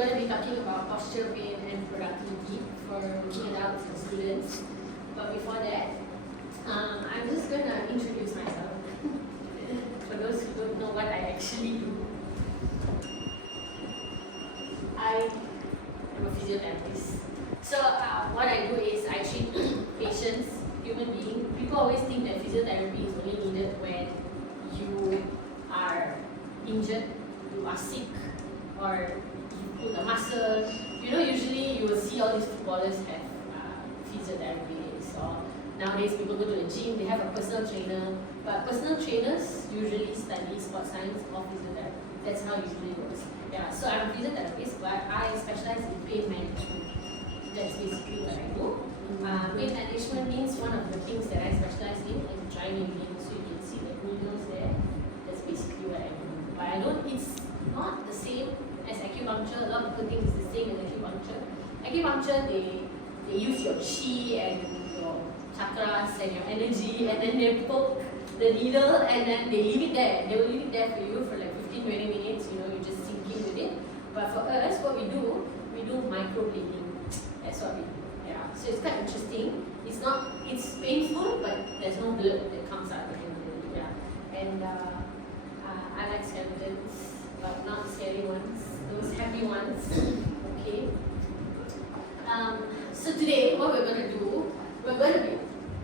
going to be talking about posture pain and productivity for working adults and students. But before that, I'm just going to introduce myself for those who don't know what I actually do. I am a physiotherapist. So what I do is I treat patients, human beings. People always think that physiotherapy is only needed when you are injured, you are sick, or you pull the muscle. You know, usually you will see all these footballers have physiotherapy days, or nowadays people go to the gym, they have a personal trainer, but personal trainers usually study sports science or physiotherapy. That's how it usually goes. Yeah, so I'm a physiotherapist, but I specialize in pain management. That's basically what I do. Pain management means one of the things that I specialize in is dry needling. So you can see the needles there. That's basically what I do. But I don't, it's not the same as acupuncture. A lot of people think it's the same as acupuncture. Acupuncture, they use your chi and your chakras and your energy, and then they poke the needle and then they leave it there. They will leave it there for you for like 15-20 minutes, you know, you just sink in with it. But for us, what we do microblading. That's what we do. Yeah. So it's quite interesting. It's painful, but there's no blood that comes out of it. Yeah. And I like skeletons, but not scary ones, those happy ones. Okay. So today, what we're going to do, we're going to be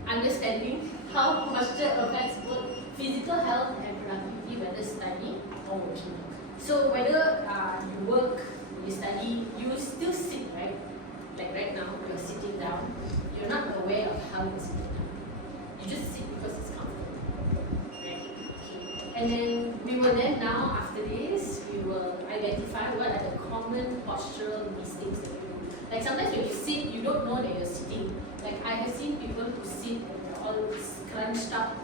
understanding how posture affects both physical health and productivity, whether studying or working. So whether you work, you study, you will still sit, right? Like right now, you're sitting down. You're not aware of how you're sitting down. You just sit because it's comfortable. Right? Okay. And then we will now, after this, we will identify what are the common postural mistakes that you do. Like sometimes when you sit, you don't know that you're sitting. Like I have seen people who sit and they're all scrunched up.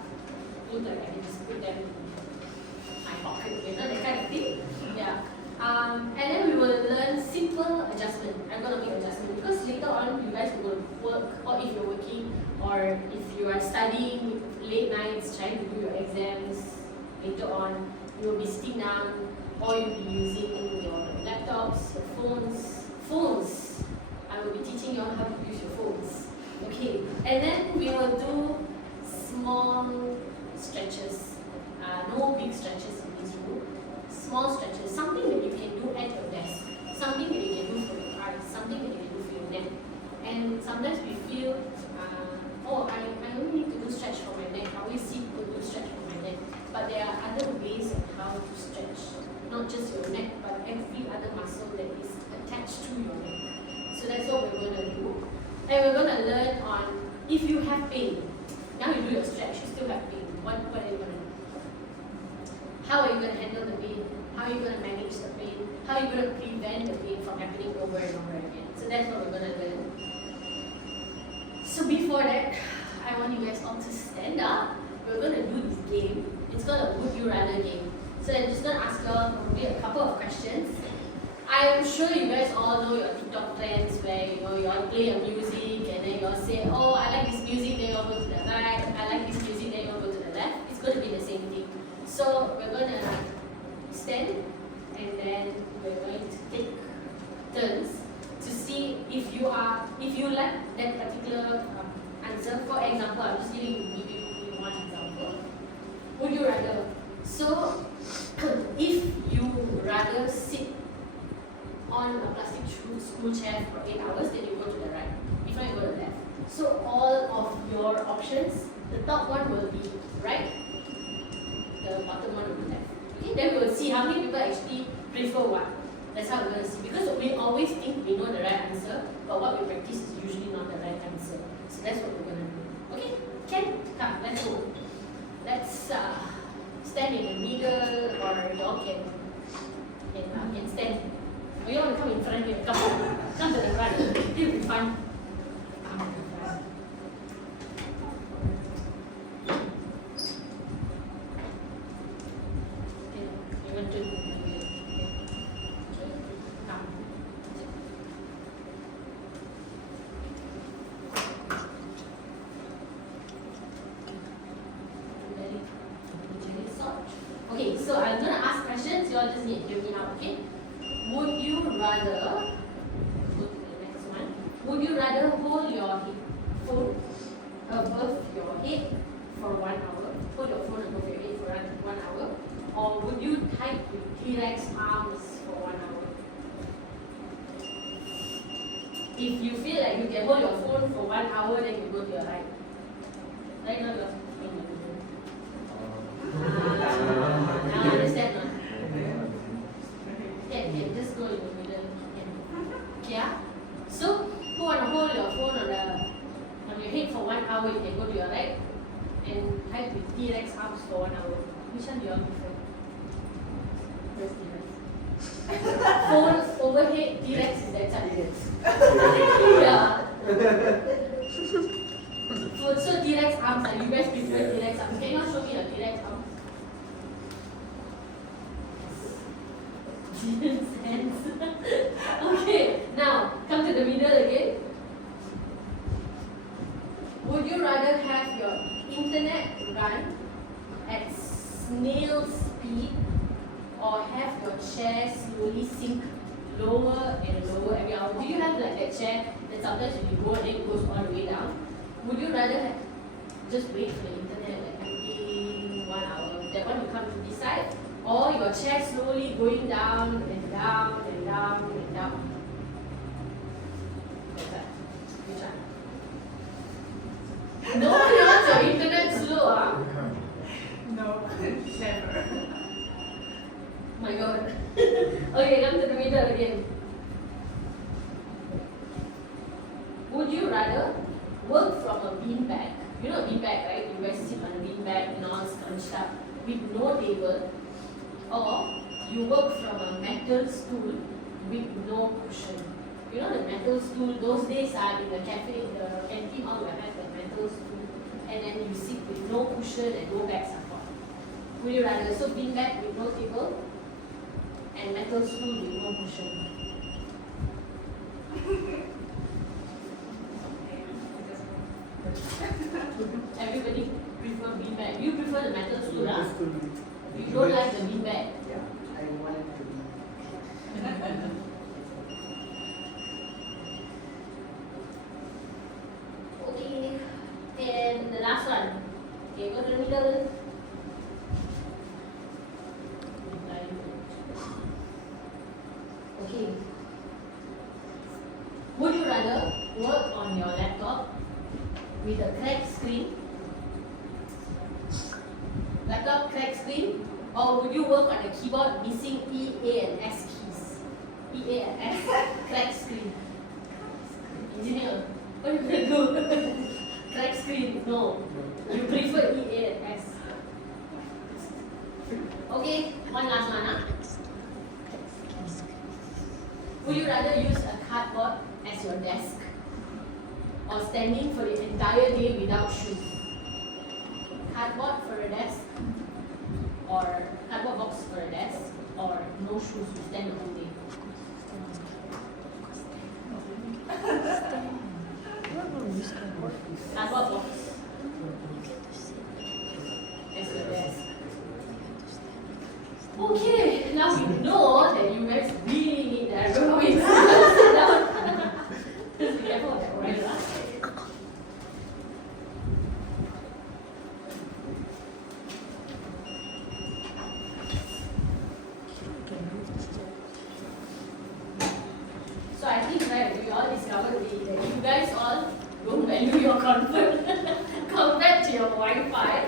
Look like I can just put them in my pocket, you know, that kind of thing. Yeah. And then we will learn simple adjustment, ergonomic adjustment, because later on you guys will work, or if you're working, or if you are studying late nights, trying to do your exams, later on you will be sitting down, or you'll be using your laptops, your phones. I will be teaching you how to use your phones. Okay, and then we will do small stretches, no big stretches in this room. Small stretches, something that you can do at your desk, something that you can do for your eyes, something that you can do for your neck. And sometimes we feel, I only need to do stretch for my neck. I always see people do stretch for my neck. But there are other ways of how to stretch, not just your neck, but every other muscle that is attached to your neck. So that's what we're going to do. And we're going to learn on if you have pain. Now you do your stretch, you still have pain. What are you going to do? How are you going to handle the pain? How are you going to manage the pain? How are you going to prevent the pain from happening over and over again? So that's what we're going to learn. So before that, I want you guys all to stand up. We're going to do this game. It's called a Would You Rather game. So I'm just going to ask you all probably a couple of questions. I'm sure you guys all know your TikTok trends where you all play your music and then you all say, oh, I like this music, then you all go to the right. I like this music, then you all go to the left. It's going to be the same thing. So we're going to stand and then we're going to take turns to see if you like that particular answer. For example, I'm just giving you one example. Would you rather? So if you rather sit on a plastic school chair for 8 hours, then you go to the right. If not, you go to the left. So all of your options, the top one will be right, the bottom one will be left. Okay, then we will see how many people actually prefer what. That's how we're going to see. Because we always think we know the right answer, but what we practice is usually not the right answer. So that's what we're going to do. Okay, come, let's go. Let's stand in the middle, or y'all can stand. Or you want to come in front here? Come to the front. It will be fun. Okay, so I'm going to ask questions. You all just need to hear me out, okay? would you rather, go to the next one, would you rather hold your phone above your head for 1 hour, hold your phone above your head for 1 hour, or would you type with T-Rex arms for 1 hour? If you feel like you can hold your phone for 1 hour, then you go to your right. Right now you're in the middle. Now understand not? Yeah, just go in the middle. Yeah. So who wanna hold your phone on your head for 1 hour, you can go to your right and type with T-Rex arms for 1 hour. Which one do you all prefer? First T-Rex. Phone overhead, T-Rex is that side. Yeah. So T-Rex arms, you guys prefer T-Rex arms. Can you all show me your T-Rex arms? Sense. Okay, now come to the middle again. Would you rather have your internet run at snail speed or have your chair slowly sink lower and lower every hour? Do you have like that chair that sometimes when you go and it goes all the way down? Would you rather just wait for the internet like within 1 hour? That one you come to decide, or your chair slowly going down and down and down and down? Which one? No, you want your internet slow, huh? No, never. My God. Okay, come to the middle again. Would you rather work from a beanbag? You know a beanbag, right? You guys sit on a beanbag and all scrunched up with no table, or you work from a metal stool with no cushion. You know the metal stool, those days in the cafe, the canteen all will have the metal stool, and then you sit with no cushion and no back support. Would you rather so beanbag with no table and metal stool with no cushion? Everybody prefer beanbag. You prefer the metal stool, huh? You don't like the beanbag. Yeah, I want it to be. Okay, and the last one. Okay, go to the middle. Okay. Would you rather work on your laptop with a cracked screen? Laptop cracked screen? Or would you work on a keyboard missing E, A and S keys? E, A and S, cracked screen. Engineer, what are you going to do? Cracked screen? No. You prefer E, A and S. Okay, one last one. Huh? Would you rather use a cardboard as your desk or standing for the entire day without shoes? Cardboard for a desk or cardboard box for a desk or no shoes, you stand the whole day? Cardboard box as your desk. Okay, now we know that you guys really need that. Sit down. Just be careful of that oil, huh? So I think right, we all discovered that you guys all don't value your comfort compared to your Wi-Fi.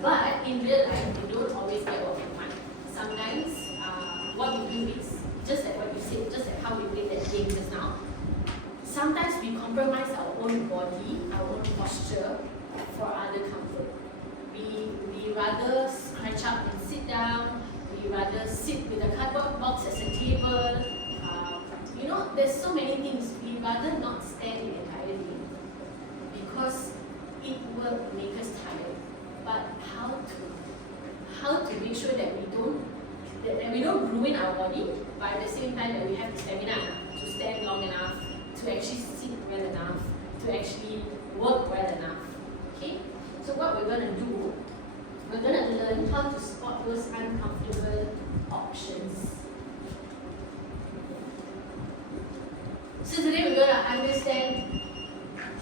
But in real life, we don't always get what we want. Sometimes what we do is, just like what you said, just like how we played that game just now, sometimes we compromise our own body, our own posture for other comfort. We rather scratch up and sit down, we rather sit with a cardboard box as a table. You know, there's so many things. We rather not stand the entire day because it will make us tired. But how to make sure that we don't ruin our body, but at the same time that we have the stamina to stand long enough, to actually sit well enough, to actually work well enough. Okay? So what we're gonna do, we're gonna learn how to spot those uncomfortable options.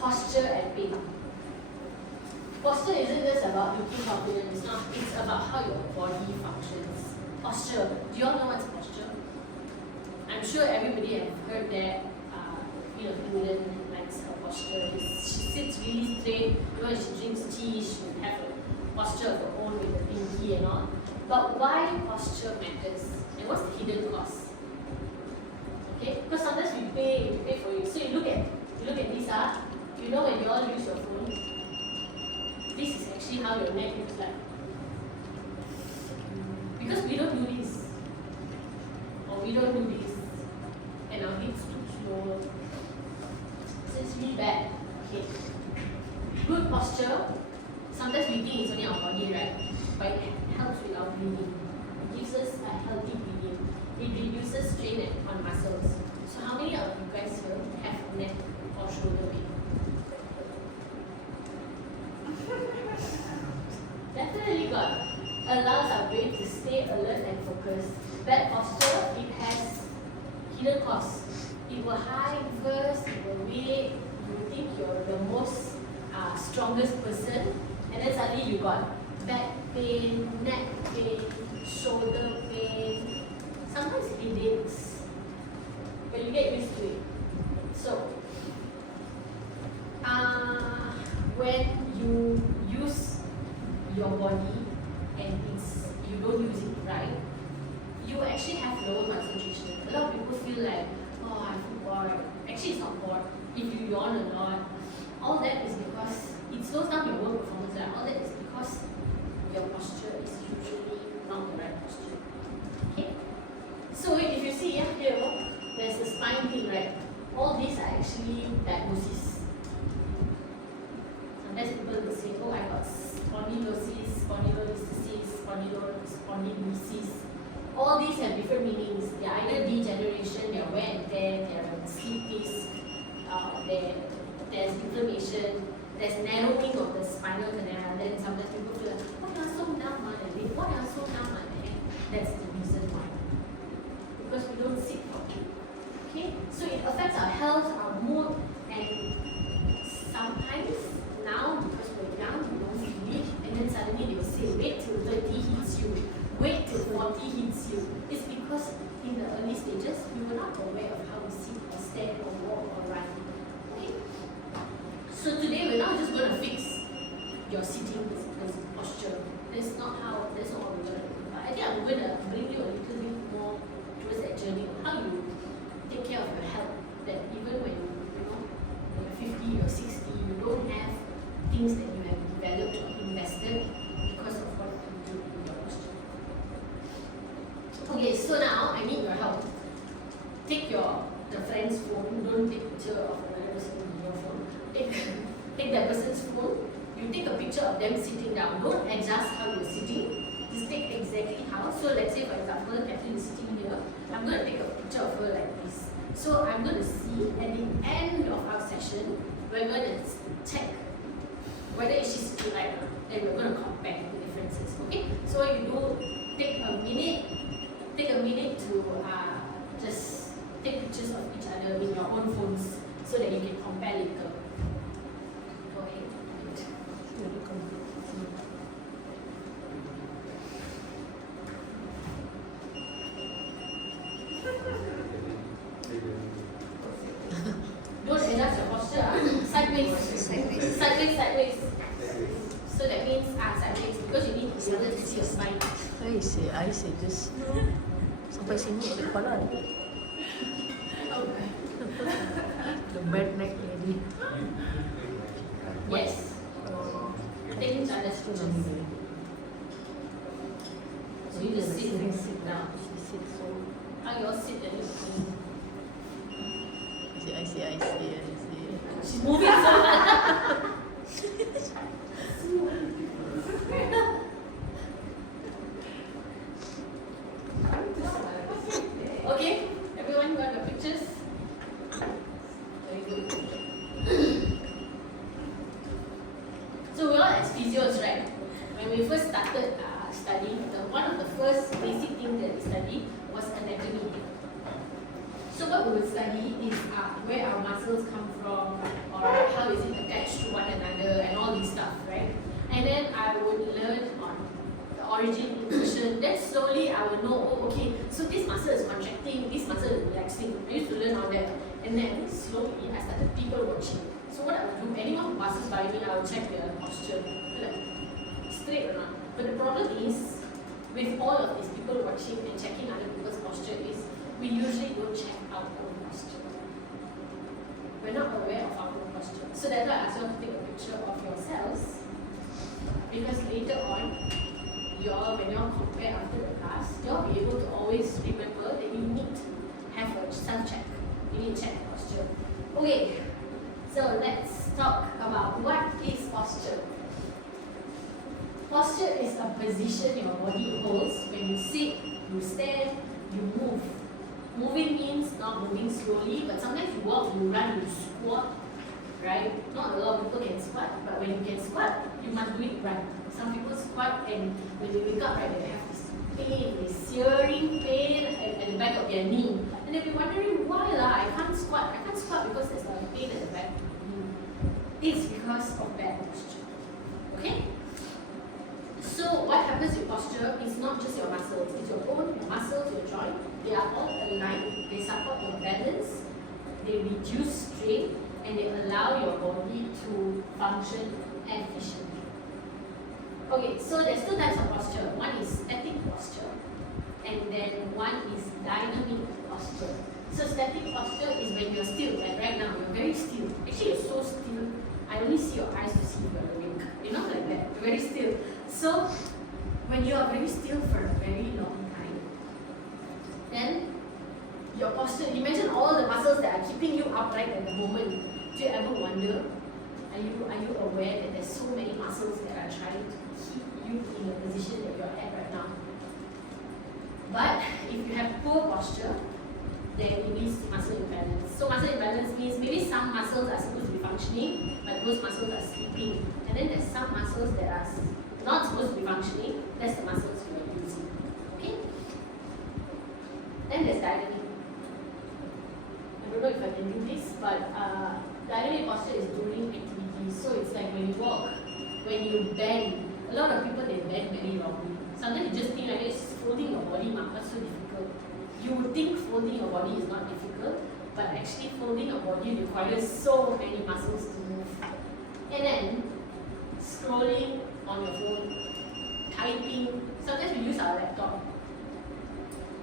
posture and pain. Posture isn't just about looking confident, it's not. It's about how your body functions. Posture. Do you all know what's posture? I'm sure everybody have heard that. England likes her posture. She sits really straight. When she drinks tea, she will have a posture of her own with the pinky and all. But why posture matters? And what's the hidden cost? Okay, because sometimes we pay for it. So you look at this you know when you all use your phone, this is actually how your neck looks like. Because we don't do this. Or we don't do this. And our hips too slow. So it's really bad. Okay. Good posture. Sometimes we think it's only our body, right? But it helps with our breathing. It gives us a healthy breathing. It reduces strain on muscles. So how many of you guys here have neck or shoulder pain? Definitely got. Allows our brain to stay alert and focused. Bad posture, it has hidden costs. It will hide first, it will wait, you will think you're the most strongest person, and then suddenly you got back pain, neck pain, shoulder pain, sometimes headaches, but you get used to it. So, when you use your body and you don't use it right, you actually have lower concentration. A lot of people feel like, oh, I feel bored. Actually, it's not bored. If you yawn a lot, all that is because it slows down your work performance. All that is because your posture is usually not the right posture. Okay? So if you see here, there's the spine thing, right? All these are actually diagnoses. Sometimes people will say, oh, I got spondylosis, spondylolisthesis, spondylosis. All these have different meanings. They're either degeneration, they're wear and tear, they're sleep disc, there's inflammation, there's narrowing of the spinal canal. Then sometimes people feel like, oh, you're so numb on the leg, oh, you're so numb on the head. That's the reason why. Because we don't sit properly. Okay? So it affects our health, our mood, and sometimes now, because we're young, we don't feel it, and then suddenly they will say, wait till 30 hits you. Wait till 40 hits you. It's because in the early stages, we were not aware of how to sit or stand or walk or run. Okay? So today, we're not just going to fix your sitting posture. That's not what we're going to do. But I think I'm going to bring you a little bit more towards that journey of how you take care of your health. That even when you're 50 or 60, you don't have things that you have developed or invested because of what you do in your posture. Okay, so now I need your help. Take the friend's phone. Don't take a picture of another person in your phone. Take that person's phone. You take a picture of them sitting down. Don't adjust how you're sitting. Just take exactly how. So let's say, for example, Kathleen is sitting here. I'm going to take a picture of her like this. So I'm going to see at the end of our session, we're going to check whether she's sitting right or not. And we're going to compare the differences. Okay? So what you do, take a minute to just take pictures of each other in your own phones so that you can compare later. Go ahead. Don't adjust your posture. Sideways. So that means sideways because you need to be able to see your spine. I say just sampai sini ada kepala ni. The bad neck lady. Yes. Take each other's pictures. So you just sit down. How you all sit and I see. she's moving so hard. Okay, everyone got your pictures? Very good. So we're all as physios, right? When we first started studying, one of the first basic things that we studied was anatomy. So So what we will study is where our muscles come from, or how is it attached to one another, and all this stuff, right? And then I would learn on the origin, insertion. Then slowly I will know, oh, okay, so this muscle is contracting, this muscle is relaxing. I used to learn all that. And then slowly I started people watching. So what I would do, anyone who passes by me, I will check their posture. Like, straight or not. But the problem is, with all of these people watching and checking other people's posture is, we usually don't check our own posture. We're not aware of our own posture. So that's why I asked you to take a picture of yourselves. Because later on, when you all compare after the class, you'll be able to always remember that you need to have a self-check. You need to check posture. Okay, so let's talk about what is posture. Posture is a position your body holds when you sit, you stand, you move. Moving means not moving slowly, but sometimes you walk, you run, you squat, right? Not a lot of people can squat, but when you can squat, you must do it right. Some people squat and when they wake up, right, they have this pain, this searing pain at the back of their knee. And they'll be wondering, why lah, I can't squat. I can't squat because there's a pain at the back of the knee. It's because of bad posture. Okay? So what happens with posture is not just your muscles, it's your bone, your muscles, your joint. They are all aligned, they support your balance, they reduce strain, and they allow your body to function efficiently. Okay, so there's two types of posture. One is static posture, and then one is dynamic posture. So static posture is when you're still, like right now, you're very still. Actually, you're so still, I only see your eyes to see if you're awake. You know, like that, you're very still. So, when you are very still for a very long time, then your posture, imagine all the muscles that are keeping you upright at the moment. Do you ever wonder, are you aware that there's so many muscles that are trying to keep you in the position that you're at right now? But if you have poor posture, then it leads to muscle imbalance. So muscle imbalance means maybe some muscles are supposed to be functioning, but those muscles are sleeping. And then there's some muscles that are not supposed to be functioning, that's the muscles you are using. Okay? Then there's dynamic. I don't know if I can do this, but dynamic posture is during activity. So it's like when you walk, when you bend. A lot of people, they bend very wrongly. Sometimes you just think like it's folding your body, what's so difficult? You would think folding your body is not difficult, but actually folding your body requires so many muscles to move. And then scrolling on your phone, typing. Sometimes we use our laptop.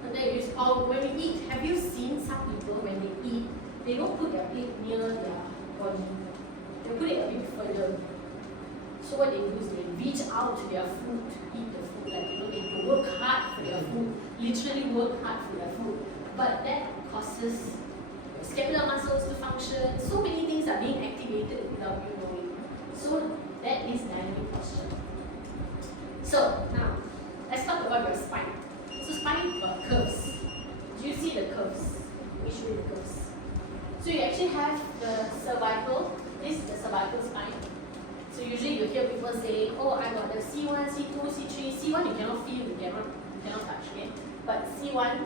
Sometimes we use when we eat. Have you seen some people when they eat, they don't put their plate near their body. They put it a bit further. So what they do is they reach out to their food to eat the food. Like they have to work hard for their food, literally work hard for their food. But that causes your scapular muscles to function. So many things are being activated without you knowing. So that is dynamic posture. So now, let's talk about your spine. So spine got curves. Do you see the curves? Let me show you the curves. So you actually have the cervical. This is the cervical spine. So usually you hear people say, oh, I got the C1, C2, C3. C1 you cannot feel, you cannot touch, okay? But C1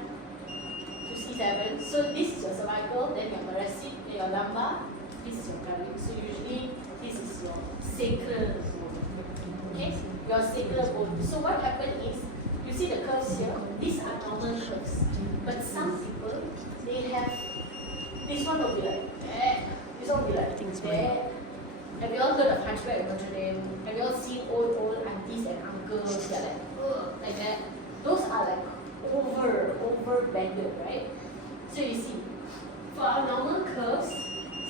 to C7. So this is your cervical, then your thoracic, your lumbar, this is your pelvic. So usually this is your sacral bone. Okay? Your sacral bone. So what happened is, you see the curves here? These are normal curves. But some people, they have, this one will be like that, this one will be like that. Have you all heard of Hunchback of Notre Dame? Have you all seen old aunties and uncles? They're like that. Those are like over bended, right? So you see, for our normal curves,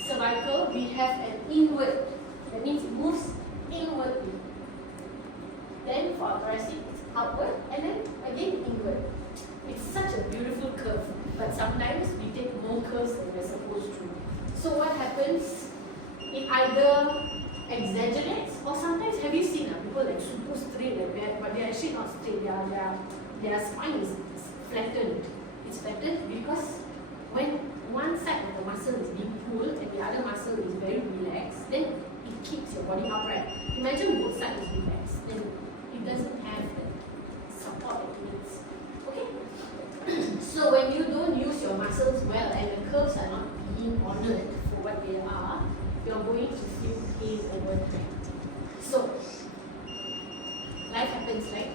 cervical, we have an inward. That means it moves inwardly. Then for our thoracic, it's outward, and then again inward. It's such a beautiful curve, but sometimes we take more curves than we're supposed to. So what happens? It either exaggerates, or sometimes have you seen people like super straight like that, but they're actually not straight. Their spine is flattened. It's flattened because when one side of the muscle is being pulled and the other muscle is very relaxed, then it keeps your body upright. Imagine both sides is relaxed, then it doesn't have the support it needs. Okay? So when you don't use your muscles well and the they are, you're going to feel pain over time. So, life happens, right?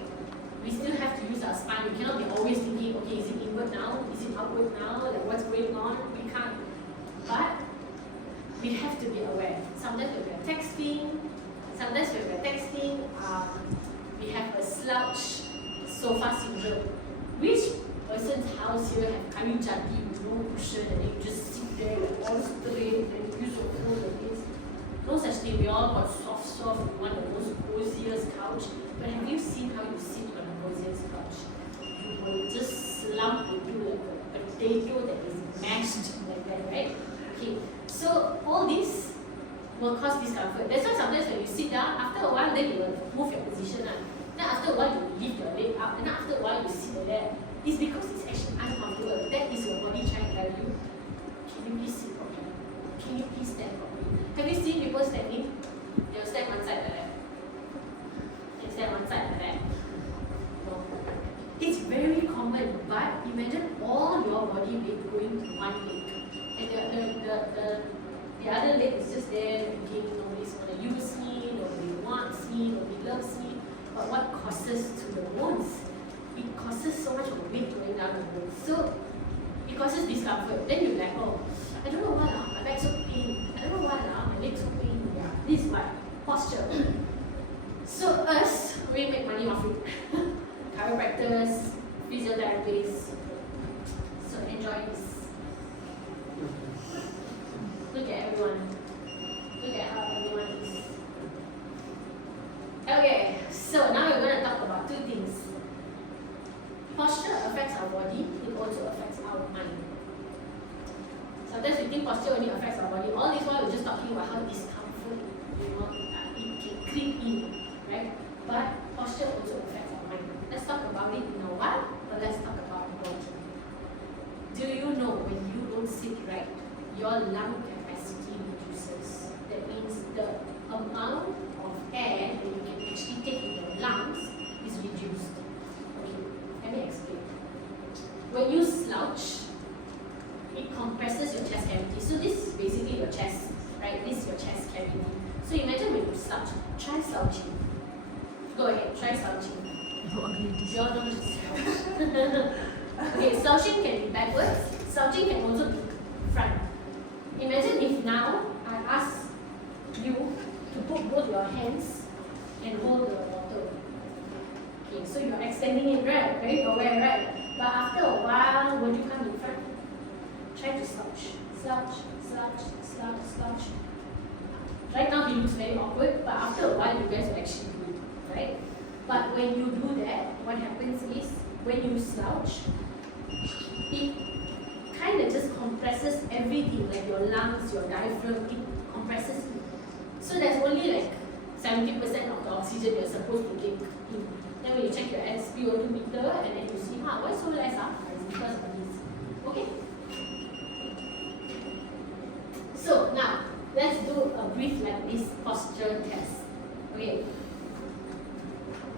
We still have to use our spine. We cannot be always thinking, okay, is it inward now? Is it outward now? Like, what's going on? We can't. But we have to be aware. Sometimes when we're texting, we have a slouch sofa syndrome. Which person's house here have kayu jati with no cushion and then you just sit there like all straight and use your phone like this? No such thing. We all got soft, we want the most coziest couch. But have you seen how you sit on a coziest couch? You will just slump into like a potato that is mashed like that, right? Okay. So all this will cause discomfort. That's why sometimes when you sit down, after a while then you will move your position. Then after a while you lift your leg up, and then after a while you sit like that. It's because it's actually uncomfortable. That is your body trying to tell you, can you please sit properly? Can you please stand properly? Have you seen people standing? They'll stand one side like that. They stand one side like that. No. It's very common, but imagine all your body weight going to one leg. And the other leg is just there thinking, nobody's going to use me, nobody wants me, nobody loves me. But what causes to the bones? It causes so much of weight going down the bones. So it causes discomfort. Then you're like, oh, I don't know why my back's so pain. I don't know why my leg's so pain. Yeah. This is what? Posture. So us, we make money off it. Chiropractors, physiotherapists. So enjoy this. Look at everyone. Look at how everyone is. Okay, so now we're going to talk about two things. Posture affects our body, it also affects our mind. Sometimes we think posture only affects our body. All this while we're just talking about how discomfort, it can creep in, right? But posture also affects our mind. Let's talk about it in a while, but let's talk about the body. Do you know when you don't sit right, your lung capacity reduces? That means the amount of air that you can actually take in your lungs is reduced. Okay, let me explain. When you slouch, it compresses your chest cavity. So this is basically your chest, right? This is your chest cavity. So imagine when you slouch, try slouching. Go ahead, try slouching. You all know how to slouch. Okay, slouching can be backwards. Slouching can also be front. Imagine if now I ask you to put both your hands and hold the bottle. Okay, so you're extending it, right? Very aware, right? But after a while, when you come in front, try to slouch. Slouch, slouch, slouch, slouch. Right now it looks very awkward, but after a while you guys will actually do it, right? But when you do that, what happens is, when you slouch, it kind of just compresses everything, like your lungs, your diaphragm, it compresses it. So there's only like 70% of the oxygen you're supposed to take in. Then when you check your SpO2 meter, and then you see, why so less? It's because of this. Okay? So now, let's do a brief like this posture test. Okay.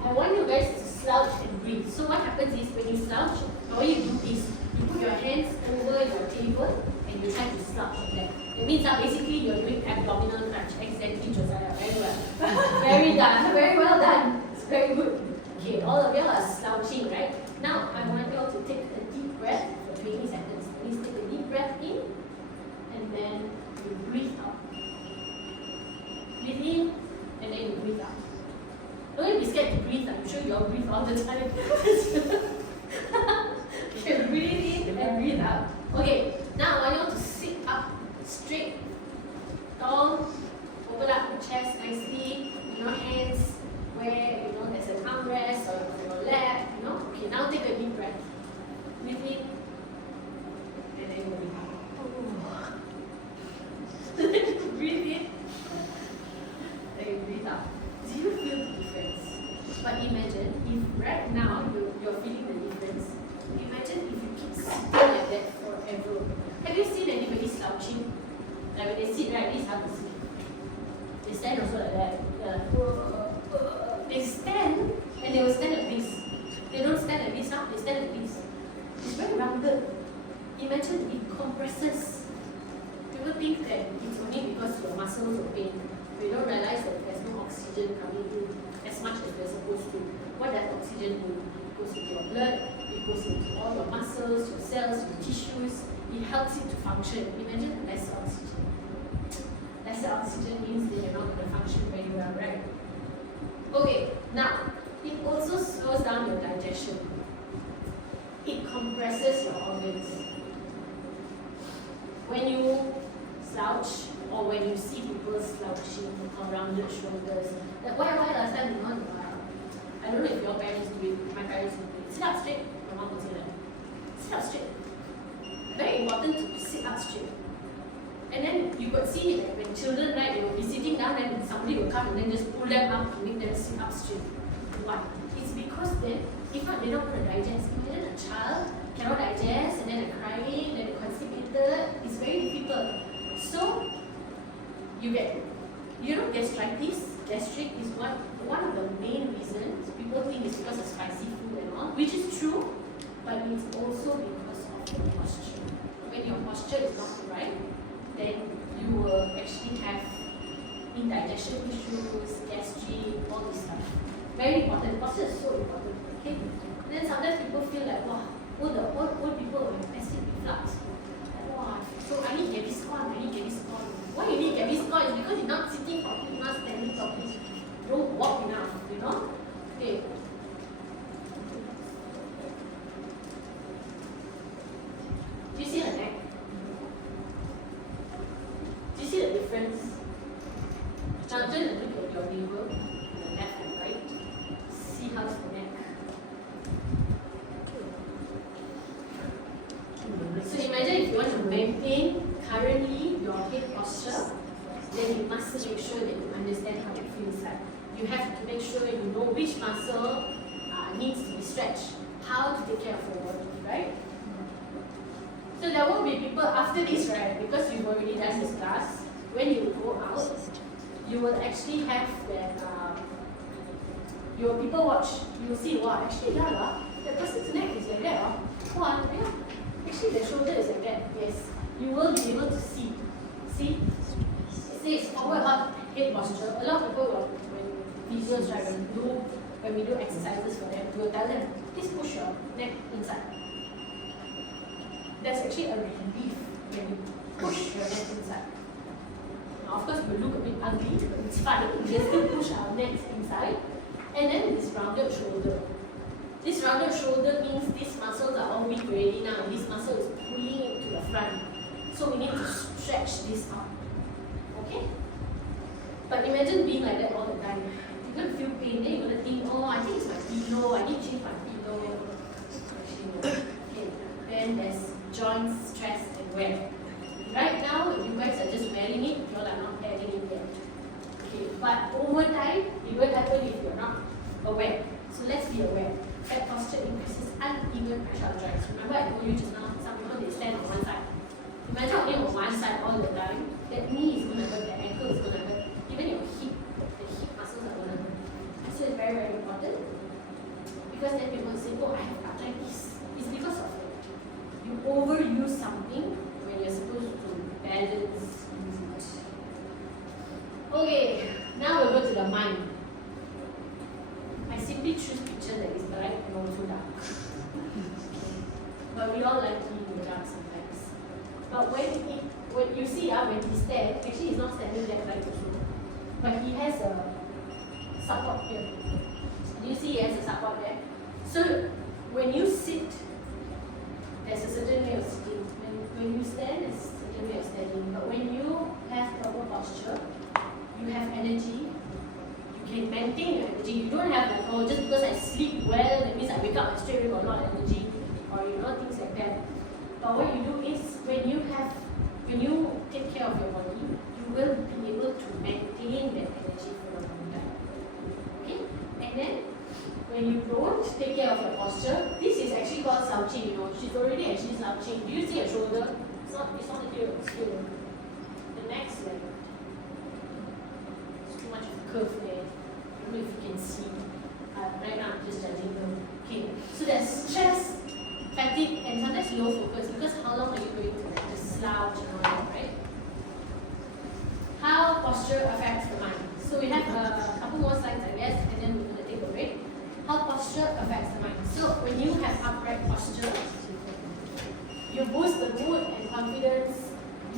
I want you guys to slouch and breathe. So what happens is, when you slouch, how you do this? You put your hands over your table and you try to slouch like that. It means that basically you're doing abdominal crunch. Exactly, Josiah. Very well. Very done. Very well done. It's very good. Okay, all of you are slouching, right? Now, I want you all to take a deep breath for 20 seconds. Please take a deep breath in and then you breathe out. Breathe in and then you breathe out. Don't be scared to breathe. I'm sure you all breathe all the time. Okay, breathe in and breathe out. Okay, now I want you all to sit up straight, tall, open up your chest nicely, hands where there's an armrest or on your lap, Okay, now take a deep breath. Breathe in and then breathe out. Breathe in and you breathe out. Do you feel the difference? But imagine if right now you're feeling the difference. Imagine if you keep sitting like that forever. Have you seen anybody slouching? Like when they sit, right, this is how they sit. They stand also like that. They stand and they will stand like this. They don't stand like this, they stand like this. It's very rounded. Imagine it compresses people think that it's only because your muscles are pain. We don't realize that there's no oxygen coming in as much as we're supposed to. What does oxygen do? It goes into your blood, it goes into all your muscles, your cells, your tissues. It helps it to function. Imagine less oxygen. Lesser oxygen means that you're not going to function very well, right? Okay, now, it also slows down your digestion. It compresses your organs. When you slouch or when you see people slouching or rounded shoulders, like why last time you know, I don't know if your parents do it, my parents do it. Sit up straight, my mom would say that. Sit up straight. Very important to sit up straight. And then you could see that when children, right, they will be sitting down and somebody will come and then just pull them up to make them sit up straight. Why? It's because then, if not, they're not going to digest. Imagine a child cannot digest and then they're crying, then they're constipated. It's very difficult. So, gastritis. Gastric is one of the main reasons people think it's because of spicy food and all, which is true, but it's also because of your posture. When your posture is not right, then you will actually have indigestion issues, gastric, all this stuff. Very important. Posture is so important. Okay. And then sometimes people feel like, wow, old people have acid reflux. Like, wow, so I need Gaviscon. Why you need Gaviscon? It's because you're not sitting properly, not standing properly. You don't walk enough, you know? Okay. Do you see the neck? Do you see the difference? Now just look at your navel, the left and right. See how's the neck. So imagine if you want to maintain currently your head posture, then you must make sure that you understand how it feels like. You have to make sure you know which muscle needs to be stretched, how to take care of your body, right? So there will be people after this, right? Because you've already done this class, when you go out, you will actually have that, your people watch, you will see, wow, actually, yeah, that person's neck is like that, wow, yeah. Actually, the shoulder is like that, yes. You will be able to see. See? It says forward up head posture. A lot of people will, when physios, right, when we do exercises for them, we will tell them, please push your neck inside. That's actually a relief when you push your neck inside. Now, of course, we look a bit ugly, but it's fine. We just still push our necks inside. And then this rounded shoulder. This rounded shoulder means these muscles are all weak already now. This muscle is pulling it to the front. So we need to stretch this out. Okay? But imagine being like that all the time. You're going to feel pain. Then you're going to think, oh, I think it's my pillow. I need to change my pillow. Actually, no. Okay. Then there's joint stress and wear. Right now, you guys are just wearing it. You all are not adding it yet. Okay. But over time, it will happen if you're not aware. So let's be aware. That posture increases uneven pressure on joints. Remember I told you just now, some people they stand on one side. Imagine only on one side all the time. That knee is going to hurt, the ankle is going to hurt. Even your hip, the hip muscles are going to hurt. So it's very, very important. Because then people say, oh, I have arthritis. It's because of it. You overuse something when you're supposed to balance using it. Okay, now we'll go to the mind. I simply choose picture that is bright and also dark. But we all like to in the dark sometimes. But when you see when he stands, actually he's not standing that right also. But he has a support here. Do you see he has a support there? So when you sit, there's a certain way of sitting. When you stand, there's a certain way of standing. But when you have proper posture, you have energy. You can maintain your energy. You don't have like, oh, just because I sleep well, that means I wake up and straight away got a lot of energy, or things like that. But what you do is when you take care of your body, you will be able to maintain that energy for a long time. Okay? And then when you don't take care of your posture, this is actually called slouching, She's already actually slouching. Do you see her shoulder? It's not here, it's here. The next leg. It's too much of a curve there. I don't know if you can see. Right now I'm just judging them. Okay, so there's stress, fatigue, and sometimes low focus because how long are you going to just slouch and all that, right? you boost the mood and confidence,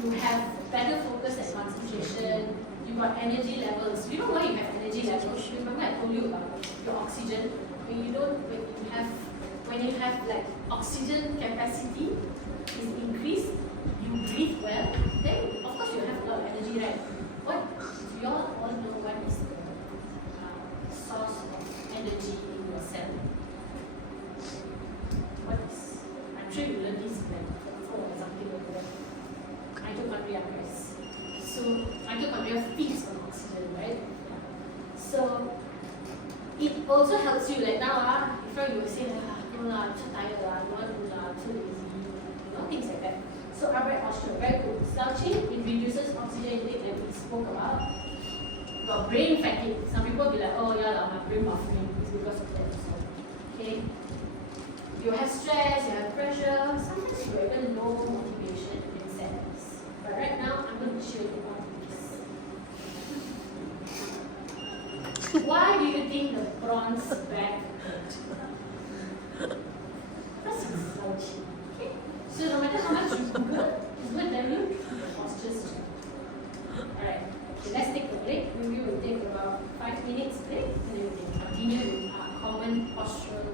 you have better focus and concentration, you got energy levels. You know why you have energy levels? Remember I told you about your oxygen? When you have like oxygen capacity is increased, you breathe well, then of course you have a lot of energy, right? What you all know what is the source of energy in your cell? What is? I'm sure you learned this like for something like that. Mitochondria, guys. So mitochondria feeds on oxygen, right? Yeah. So it also helps you like now, in front you will say no lah, I'm so tired lah, I don't want to do lah, I'm so lazy, you know, things like that. So upright posture, very good. Slouching, it reduces oxygen intake that we spoke about. Got brain fatigue. Some people be like, oh yeah lah, my brain buffering is because of that also. Okay. You have stress, you have pressure, sometimes you even low motivation and sadness. But right now, I'm going to show you all this. Why do you think the bronze back hurt? Because it's slouchy. Okay? So no matter how much you Google, it's going to tell you the posture's strength. Alright, okay, let's take a break. Maybe we'll take about 5 minutes break and then we can continue with our common postural